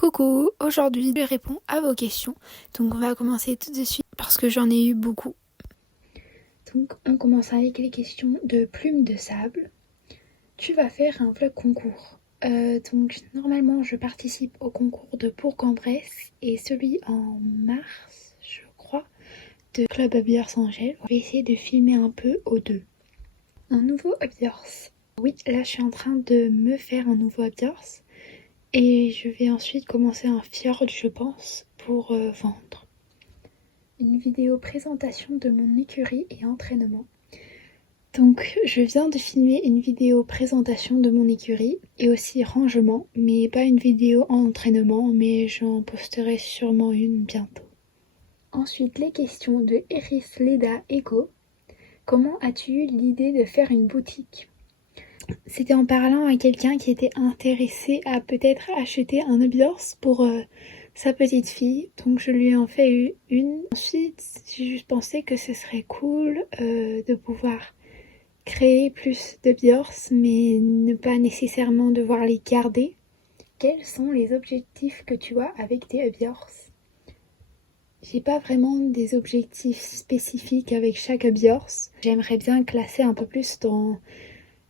Coucou, aujourd'hui je réponds à vos questions. Donc on va commencer tout de suite parce que j'en ai eu beaucoup. Donc on commence avec les questions de Plume de Sable. Tu vas faire un vlog concours. Donc normalement je participe au concours de Bourg-en-Bresse et celui en mars, je crois, de Club Upbears Angel. On va essayer de filmer un peu aux deux. Un nouveau Upbears. Oui, là je suis en train de me faire un nouveau Upbears. Et je vais ensuite commencer un fjord, je pense, pour vendre. Une vidéo présentation de mon écurie et entraînement. Donc je viens de filmer une vidéo présentation de mon écurie et aussi rangement, mais pas une vidéo en entraînement, mais j'en posterai sûrement une bientôt. Ensuite les questions de Eris Leda Ego. Comment as-tu eu l'idée de faire une boutique ? C'était en parlant à quelqu'un qui était intéressé à peut-être acheter un Upbears pour sa petite fille, donc je lui en fais une. Ensuite, j'ai juste pensé que ce serait cool de pouvoir créer plus d'Upbears, mais ne pas nécessairement devoir les garder. Quels sont les objectifs que tu as avec tes Upbears ? J'ai pas vraiment des objectifs spécifiques avec chaque Upbears. J'aimerais bien classer un peu plus dans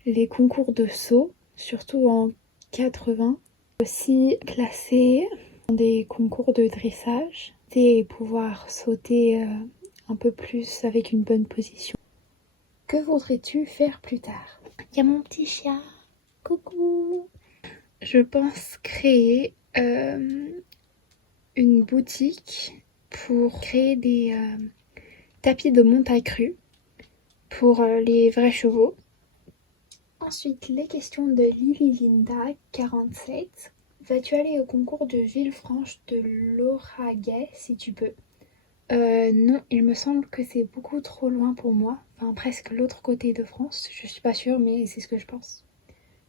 les concours de saut, surtout en 80. Aussi classer dans des concours de dressage et pouvoir sauter un peu plus avec une bonne position. Que voudrais-tu faire plus tard ? Il y a mon petit chat. Coucou. Je pense créer une boutique pour créer des tapis de montagne crue pour les vrais chevaux. Ensuite, les questions de Lily Linda, 47. Vas-tu aller au concours de Villefranche de Lauragais si tu peux ? Non, il me semble que c'est beaucoup trop loin pour moi. Enfin, presque l'autre côté de France. Je suis pas sûre, mais c'est ce que je pense.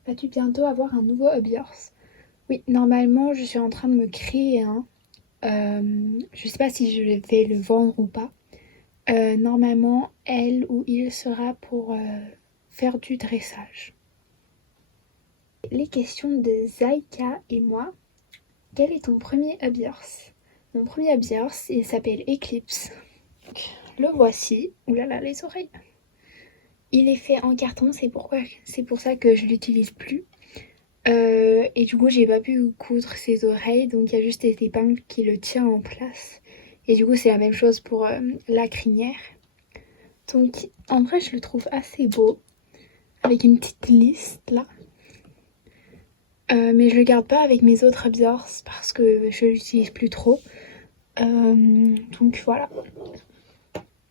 Vas-tu bientôt avoir un nouveau Upbears ? Oui, normalement, je suis en train de me créer un. Je sais pas si je vais le vendre ou pas. Normalement, elle ou il sera pour faire du dressage. Les questions de Zaika et moi. Quel est ton premier Upbears ? Mon premier Upbears, il s'appelle Eclipse. Le voici. Oulala, les oreilles. Il est fait en carton, c'est pour ça que je l'utilise plus. Et du coup, j'ai pas pu coudre ses oreilles, donc il y a juste des épingles qui le tiennent en place. Et du coup, c'est la même chose pour la crinière. Donc, en vrai, je le trouve assez beau, avec une petite liste là. Mais je le garde pas avec mes autres Upbears parce que je l'utilise plus trop. Donc voilà.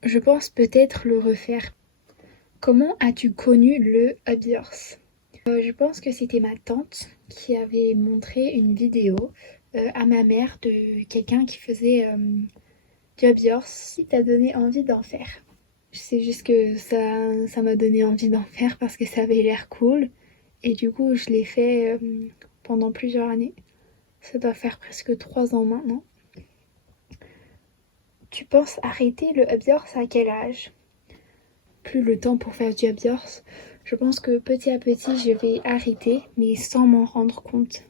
Je pense peut-être le refaire. Comment as-tu connu le Upbears ? Je pense que c'était ma tante qui avait montré une vidéo à ma mère de quelqu'un qui faisait du Upbears. Si t'a donné envie d'en faire. C'est juste que ça m'a donné envie d'en faire parce que ça avait l'air cool. Et du coup, je l'ai fait pendant plusieurs années. Ça doit faire presque 3 ans maintenant. Tu penses arrêter le Upbears à quel âge ? Plus le temps pour faire du Upbears. Je pense que petit à petit, je vais arrêter, mais sans m'en rendre compte.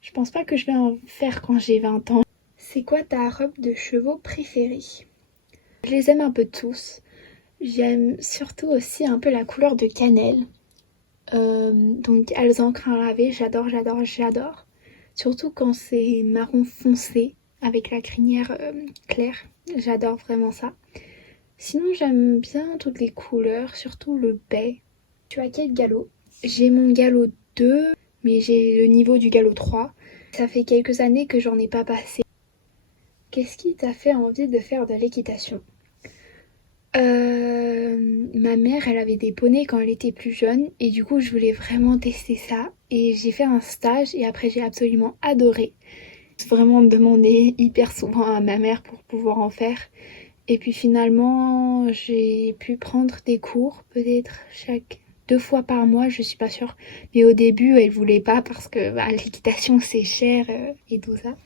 Je pense pas que je vais en faire quand j'ai 20 ans. C'est quoi ta robe de chevaux préférée ? Je les aime un peu tous. J'aime surtout aussi un peu la couleur de cannelle. Donc elles encrent à laver, j'adore. Surtout quand c'est marron foncé avec la crinière claire. J'adore vraiment ça. Sinon j'aime bien toutes les couleurs, surtout le bai. Tu as quel galop ? J'ai mon galop 2, mais j'ai le niveau du galop 3. Ça fait quelques années que j'en ai pas passé. Qu'est-ce qui t'a fait envie de faire de l'équitation ? Ma mère, elle avait des poneys quand elle était plus jeune et du coup je voulais vraiment tester ça et j'ai fait un stage et après j'ai absolument adoré. J'ai vraiment demandé hyper souvent à ma mère pour pouvoir en faire et puis finalement j'ai pu prendre des cours peut-être chaque 2 fois par mois, je suis pas sûre, mais au début elle voulait pas parce que l'équitation c'est cher et tout ça.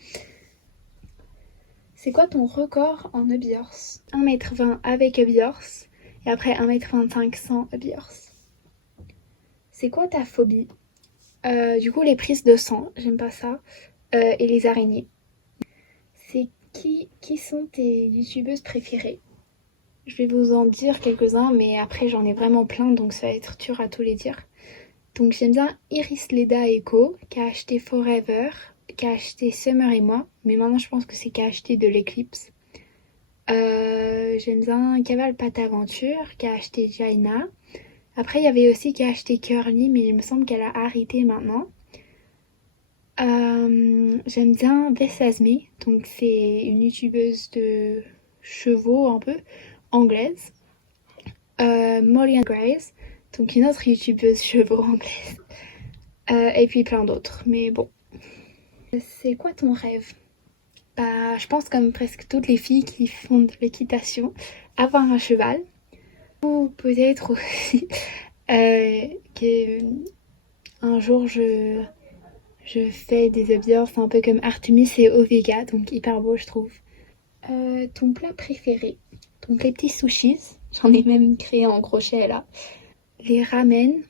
C'est quoi ton record en Upbears ? 1m20 avec Upbears et après 1m25 sans Upbears. C'est quoi ta phobie ? Du coup les prises de sang, j'aime pas ça. et les araignées. C'est qui sont tes youtubeuses préférées? Je vais vous en dire quelques-uns, mais après j'en ai vraiment plein, donc ça va être dur à tous les dire. Donc j'aime bien Iris Leda Echo, qui a acheté Forever, qui a acheté Summer et moi, mais maintenant je pense que c'est qui a acheté de l'Eclipse. J'aime bien Caval Pâte Aventure, qui a acheté Jaina. Après il y avait aussi qui a acheté Curly, mais il me semble qu'elle a arrêté maintenant. J'aime bien Bessasme, donc c'est une youtubeuse de chevaux un peu anglaise. Molly and Grace, donc une autre youtubeuse chevaux anglaise. Et puis plein d'autres, mais bon. C'est quoi ton rêve? Bah, je pense comme presque toutes les filles qui font de l'équitation, avoir un cheval. Ou peut-être aussi que un jour je fais des observes un peu comme Artemis et Ovega, donc hyper beau je trouve. Ton plat préféré? Donc les petits sushis, j'en ai même créé en crochet là. Les ramen,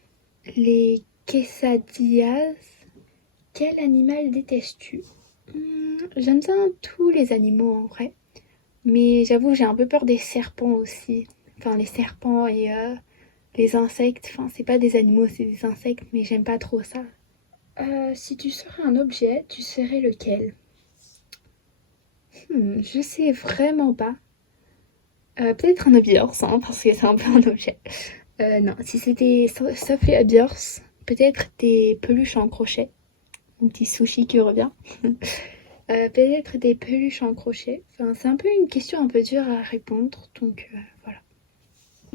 les quesadillas. Quel animal détestes-tu? J'aime bien tous les animaux en vrai. Mais j'avoue, j'ai un peu peur des serpents aussi. Enfin, les serpents et les insectes. Enfin, c'est pas des animaux, c'est des insectes, mais j'aime pas trop ça. Si tu serais un objet, tu serais lequel? Je sais vraiment pas. Peut-être un obiors, hein, parce que c'est un peu un objet. Non, si c'était sauf les obiors, peut-être des peluches en crochet. Mon petit sushi qui revient. Peut-être des peluches en crochet. Enfin, c'est un peu une question un peu dure à répondre, donc voilà.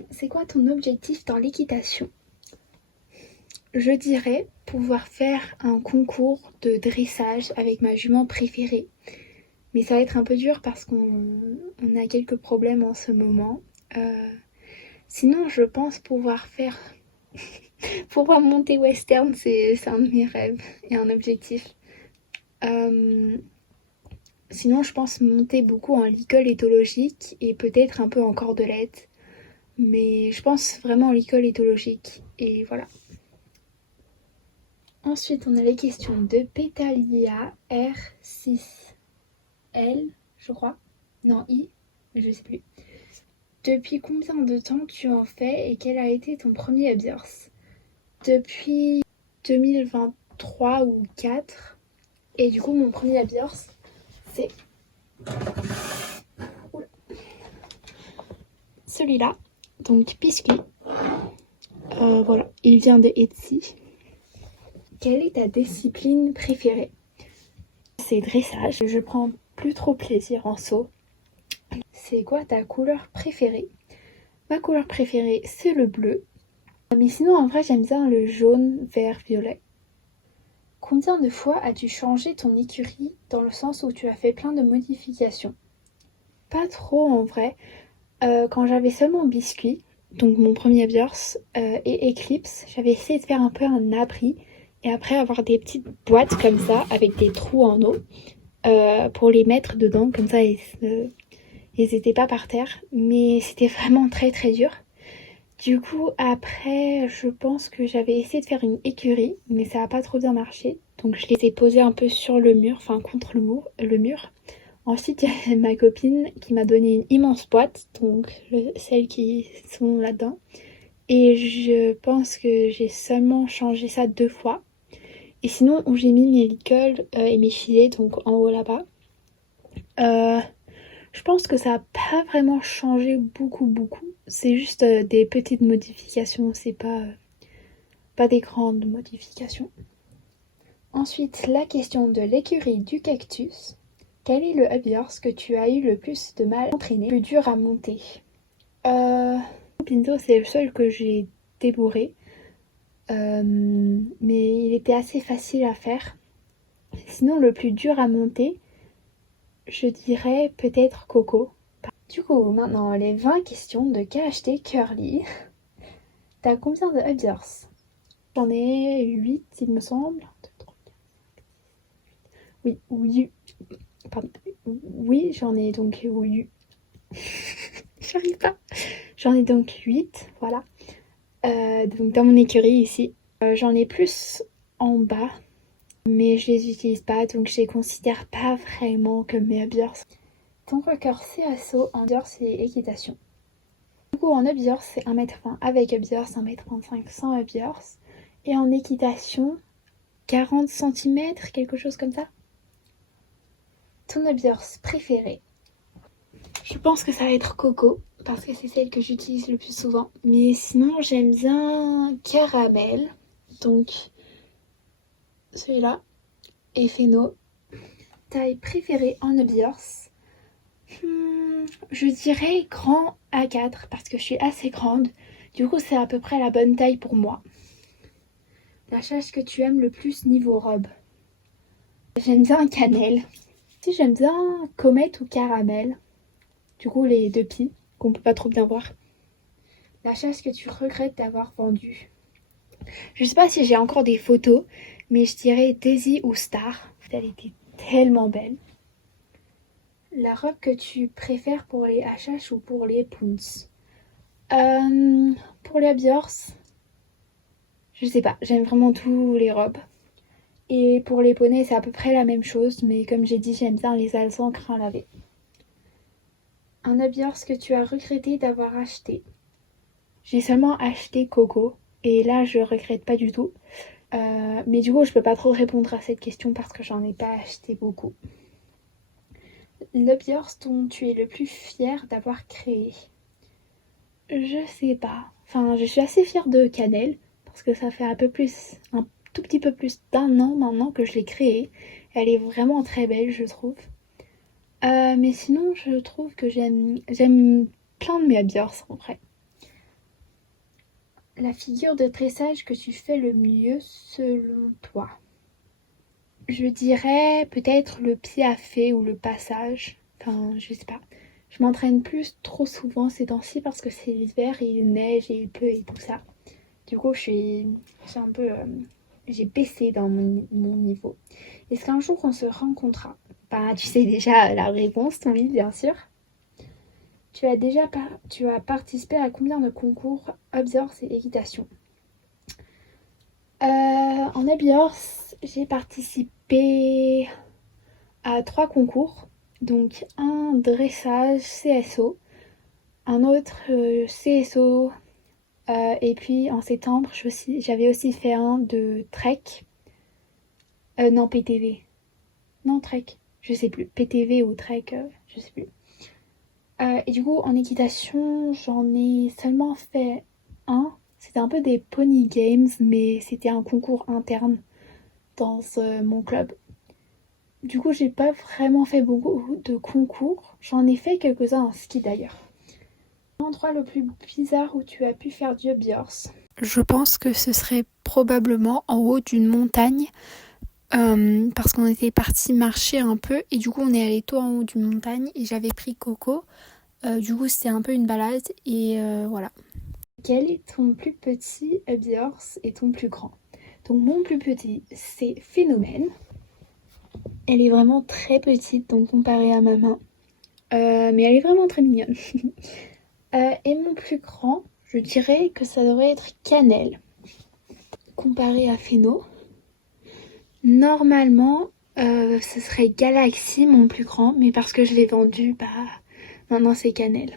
C'est quoi ton objectif dans l'équitation? Je dirais pouvoir faire un concours de dressage avec ma jument préférée. Mais ça va être un peu dur parce qu'on a quelques problèmes en ce moment. Sinon, je pense pouvoir faire... pouvoir monter western, c'est un de mes rêves et un objectif. Sinon, je pense monter beaucoup en l'école éthologique et peut-être un peu en cordelette. Mais je pense vraiment en l'école éthologique. Et voilà. Ensuite, on a les questions de Pétalia R6L, je crois. Non, I, je sais plus. Depuis combien de temps tu en fais et quel a été ton premier absence? Depuis 2023 ou 4. Et du coup, mon premier absence, c'est celui-là. Donc, Biscuit. Voilà, il vient de Etsy. Quelle est ta discipline préférée? C'est dressage. Je prends plus trop plaisir en saut. C'est quoi ta couleur préférée? Ma couleur préférée, c'est le bleu. Mais sinon, en vrai, j'aime bien le jaune, vert, violet. Combien de fois as-tu changé ton écurie dans le sens où tu as fait plein de modifications? Pas trop en vrai. Quand j'avais seulement Biscuit, donc mon premier Björns, et Eclipse, j'avais essayé de faire un peu un abri et après avoir des petites boîtes comme ça avec des trous en eau pour les mettre dedans, comme ça ils étaient pas par terre. Mais c'était vraiment très très dur. Du coup, après, je pense que j'avais essayé de faire une écurie, mais ça a pas trop bien marché. Donc je les ai posés un peu sur le mur, enfin contre le mur. Ensuite, il y a ma copine qui m'a donné une immense boîte, donc celles qui sont là-dedans. Et je pense que j'ai seulement changé ça 2 fois. Et sinon, où j'ai mis mes licoles et mes filets, donc en haut là-bas. Je pense que ça n'a pas vraiment changé beaucoup. C'est juste des petites modifications, c'est pas des grandes modifications. Ensuite, la question de l'écurie du cactus. Quel est le Hobbyhorse que tu as eu le plus de mal à entraîner, le plus dur à monter? Pinto, c'est le seul que j'ai débourré. Mais il était assez facile à faire. Sinon, le plus dur à monter, je dirais peut-être Coco. Du coup, maintenant, les 20 questions de qu'a acheté Curly. T'as combien de Hobbyhorse? J'en ai 8, il me semble. Oui, pardon. Oui, j'en ai donc... Oui. J'arrive pas. J'en ai donc 8, voilà. Donc dans mon écurie ici. J'en ai plus en bas. mais je les utilise pas, donc je les considère pas vraiment comme mes upbears. Ton record CSO en upbears et équitation. Du coup en upbears c'est 1m20 avec upbears, 1m25 sans upbears. Et en équitation 40 cm, quelque chose comme ça. Ton upbears préféré. Je pense que ça va être Coco, parce que c'est celle que j'utilise le plus souvent. Mais sinon j'aime bien Caramel, donc celui-là, et Phéno. Taille préférée en upbears. Je dirais grand A4 parce que je suis assez grande. Du coup, c'est à peu près la bonne taille pour moi. La charge que tu aimes le plus niveau robe. J'aime bien cannelle. Si j'aime bien comète ou caramel. Du coup, les deux pieds qu'on peut pas trop bien voir. La chasse que tu regrettes d'avoir vendue. Je sais pas si j'ai encore des photos, mais je dirais Daisy ou Star. Elle était tellement belle. La robe que tu préfères pour les HH ou pour les Pounce. Pour les Biors, je sais pas, j'aime vraiment tous les robes. Et pour les poneys, c'est à peu près la même chose, mais comme j'ai dit, j'aime bien les alzans crin lavé. Un Abiors que tu as regretté d'avoir acheté. J'ai seulement acheté Coco, et là je regrette pas du tout. Mais du coup, je peux pas trop répondre à cette question parce que j'en ai pas acheté beaucoup. L'Abiors dont tu es le plus fier d'avoir créé. Je sais pas. Enfin, je suis assez fière de Cannelle parce que ça fait un tout petit peu plus d'un an maintenant que je l'ai créée. Elle est vraiment très belle, je trouve. Mais sinon, je trouve que j'aime plein de mes Abiors en vrai. La figure de tressage que tu fais le mieux selon toi. Je dirais peut-être le piafé ou le passage. Enfin, je sais pas. Je m'entraîne plus trop souvent ces temps-ci parce que c'est l'hiver et il neige et il pleut et tout ça. Du coup, j'ai un peu... j'ai baissé dans mon niveau. Est-ce qu'un jour on se rencontrera? Bah, tu sais déjà la réponse, oui, bien sûr. Tu as participé à combien de concours Observe et équitation? En Abiors, j'ai participé à 3 concours. Donc un dressage CSO, un autre CSO, et puis en septembre, j'avais aussi fait un de trek. Non, PTV. Non, trek. Je sais plus. PTV ou trek, je sais plus. Et du coup, en équitation, j'en ai seulement fait un. C'était un peu des pony games, mais c'était un concours interne dans mon club. Du coup, j'ai pas vraiment fait beaucoup de concours. J'en ai fait quelques-uns en ski d'ailleurs. L'endroit le plus bizarre où tu as pu faire du Bjors? Je pense que ce serait probablement en haut d'une montagne. Parce qu'on était parti marcher un peu et du coup on est allé tout en haut d'une montagne et j'avais pris Coco. Du coup c'était un peu une balade et voilà. Quel est ton plus petit Bjors et ton plus grand? Donc mon plus petit c'est Phénomène. Elle est vraiment très petite donc comparée à ma main. Mais elle est vraiment très mignonne. Et mon plus grand, je dirais que ça devrait être Cannelle. Comparé à Phéno. Normalement, ce serait Galaxy mon plus grand, mais parce que je l'ai vendu, bah maintenant c'est Cannelle.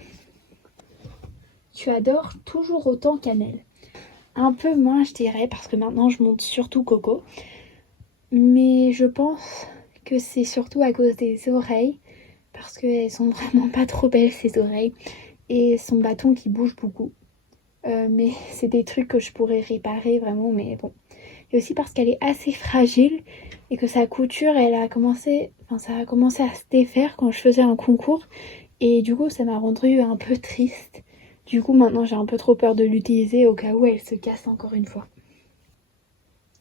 Tu adores toujours autant Cannelle. Un peu moins je dirais, parce que maintenant je monte surtout Coco. Mais je pense que c'est surtout à cause des oreilles, parce qu'elles sont vraiment pas trop belles ces oreilles. Et son bâton qui bouge beaucoup. Mais c'est des trucs que je pourrais réparer vraiment, mais bon. Et aussi parce qu'elle est assez fragile et que sa couture, ça a commencé à se défaire quand je faisais un concours. Et du coup, ça m'a rendu un peu triste. Du coup, maintenant, j'ai un peu trop peur de l'utiliser au cas où elle se casse encore une fois.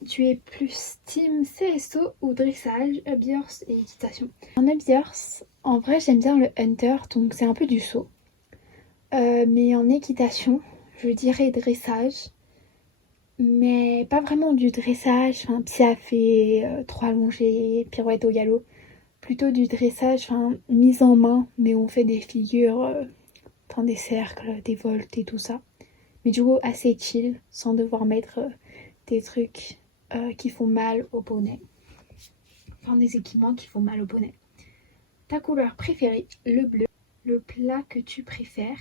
Tu es plus team CSO ou dressage, Abiors et équitation? En Abiors, en vrai, j'aime bien le Hunter, donc c'est un peu du saut. Mais en équitation, je dirais dressage. Mais pas vraiment du dressage, enfin piafé, trois allongé, pirouette au galop. Plutôt du dressage, enfin mise en main, mais on fait des figures, enfin des cercles, des voltes et tout ça. Mais du coup assez chill, sans devoir mettre des trucs qui font mal au poney. enfin des équipements qui font mal au poney. Ta couleur préférée, le bleu. Le plat que tu préfères,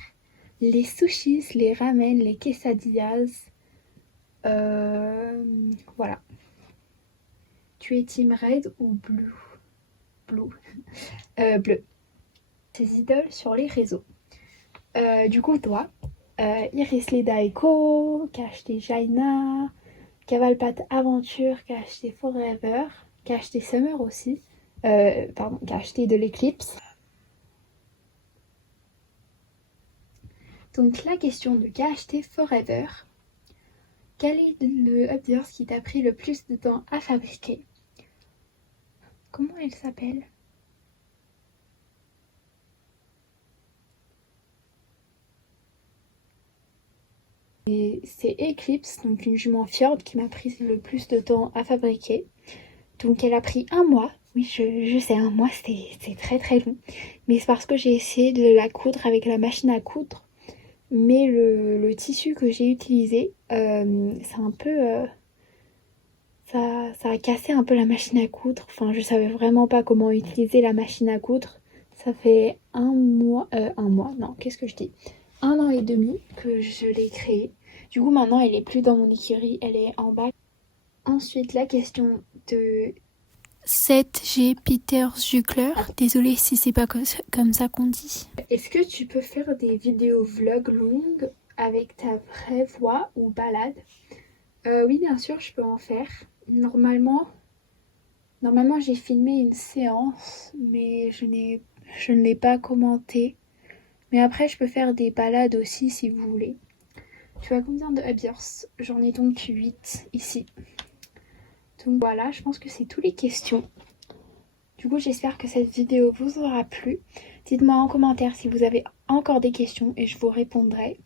les sushis, les ramen, les quesadillas. Voilà. Tu es team red ou blue? Blue. Bleu. Tes idoles sur les réseaux. Du coup, toi, Iris Leda Echo, qui a acheté Jaina, Cavalpat Aventure, qui a acheté Forever, qui a acheté Summer aussi, qui a acheté de l'Eclipse. Donc la question de qui a acheté Forever, quel est le Updurst qui t'a pris le plus de temps à fabriquer? Comment elle s'appelle? Et c'est Eclipse, donc une jument fjord qui m'a pris le plus de temps à fabriquer. Donc elle a pris un mois. Oui, je sais, un mois c'est très très long. Mais c'est parce que j'ai essayé de la coudre avec la machine à coudre. Mais le tissu que j'ai utilisé, c'est un peu... ça a cassé un peu la machine à coudre. Enfin, je savais vraiment pas comment utiliser la machine à coudre. Ça fait un mois, non, qu'est-ce que je dis? 1 an et demi que je l'ai créée. Du coup, maintenant, elle est plus dans mon écurie, elle est en bas. Ensuite, la question de 7G Peter Zuckler. Désolée si c'est pas comme ça qu'on dit. Est-ce que tu peux faire des vidéos vlog longues avec ta vraie voix ou balade? Oui, bien sûr, je peux en faire. Normalement j'ai filmé une séance, mais je ne l'ai pas commentée. Mais après, je peux faire des balades aussi si vous voulez. Tu as combien de Updurst? J'en ai donc 8 ici. Donc voilà, je pense que c'est toutes les questions. Du coup, j'espère que cette vidéo vous aura plu. Dites-moi en commentaire si vous avez encore des questions et je vous répondrai.